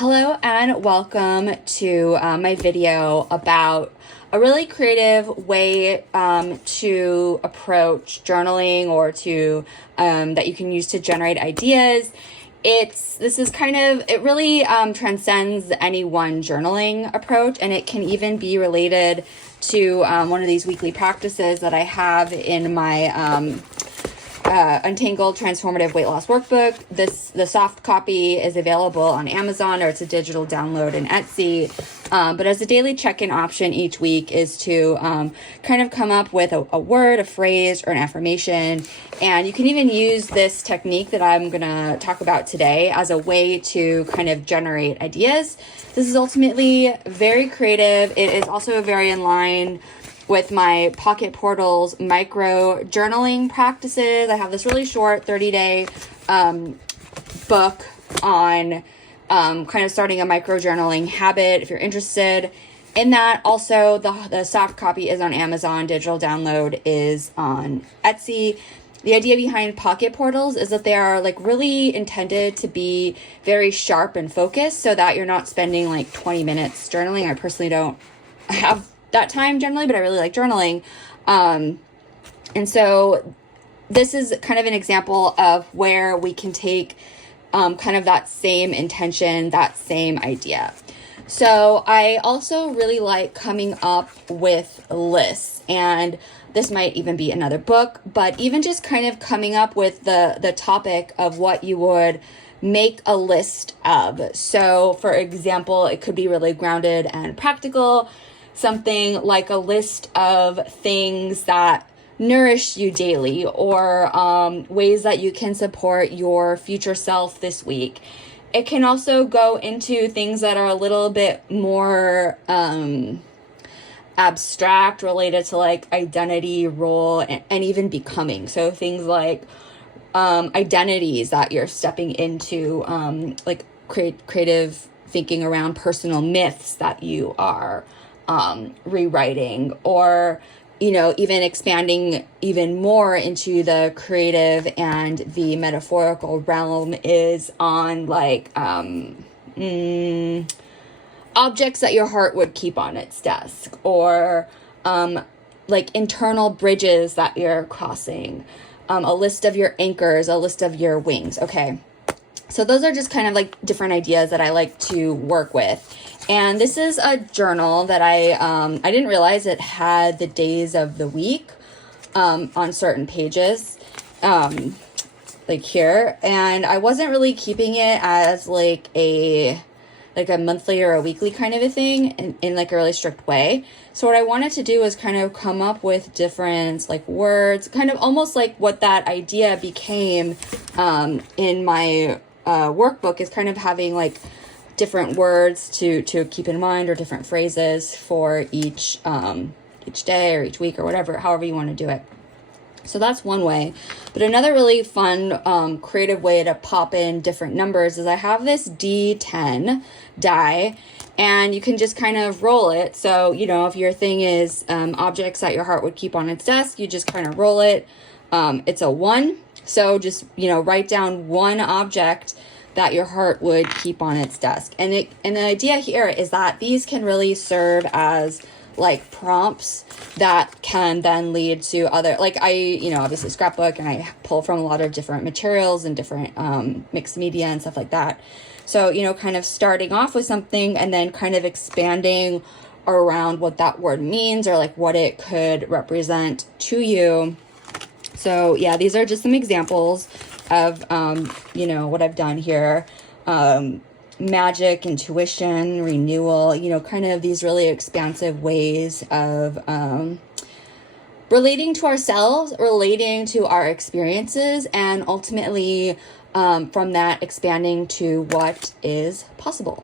Hello and welcome to my video about a really creative way to approach journaling or to that you can use to generate ideas. It really transcends any one journaling approach, and it can even be related to one of these weekly practices that I have in my Untangled Transformative Weight Loss Workbook. The soft copy is available on Amazon, or it's a digital download in Etsy. But as a daily check-in option each week is to kind of come up with a word, a phrase, or an affirmation. And you can even use this technique that I'm going to talk about today as a way to kind of generate ideas. This is ultimately very creative. It is also very in line with my Pocket Portals micro journaling practices. I have this really short 30-day book on kind of starting a micro journaling habit if you're interested in that. Also, the soft copy is on Amazon, digital download is on Etsy. The idea behind Pocket Portals is that they are like really intended to be very sharp and focused so that you're not spending like 20 minutes journaling. I personally don't have that time generally, but I really like journaling. And so this is kind of an example of where we can take kind of that same intention, that same idea. So I also really like coming up with lists, and this might even be another book, but even just kind of coming up with the topic of what you would make a list of. So for example, it could be really grounded and practical, something like a list of things that nourish you daily, or ways that you can support your future self this week. It can also go into things that are a little bit more abstract, related to like identity, role, and even becoming. So things like identities that you're stepping into, like creative thinking around personal myths that you are rewriting, or even expanding even more into the creative and the metaphorical realm is on like objects that your heart would keep on its desk, or like internal bridges that you're crossing, a list of your anchors, a list of your wings. Okay, so those are just kind of like different ideas that I like to work with. And this is a journal that I didn't realize it had the days of the week on certain pages, like here. And I wasn't really keeping it as like a monthly or a weekly kind of a thing in like a really strict way. So what I wanted to do was kind of come up with different like words, kind of almost like what that idea became in my workbook, is kind of having like different words to keep in mind, or different phrases for each day or each week or whatever, however you want to do it. So that's one way. But another really fun creative way to pop in different numbers is I have this D10 die, and you can just kind of roll it. So if your thing is objects that your heart would keep on its desk, you just kind of roll it. It's a 1, so just write down one object that your heart would keep on its desk. And the idea here is that these can really serve as like prompts that can then lead to other, like I obviously scrapbook, and I pull from a lot of different materials and different mixed media and stuff like that. So kind of starting off with something and then kind of expanding around what that word means, or like what it could represent to you. So yeah, these are just some examples of, what I've done here. Magic, intuition, renewal, kind of these really expansive ways of relating to ourselves, relating to our experiences, and ultimately from that expanding to what is possible.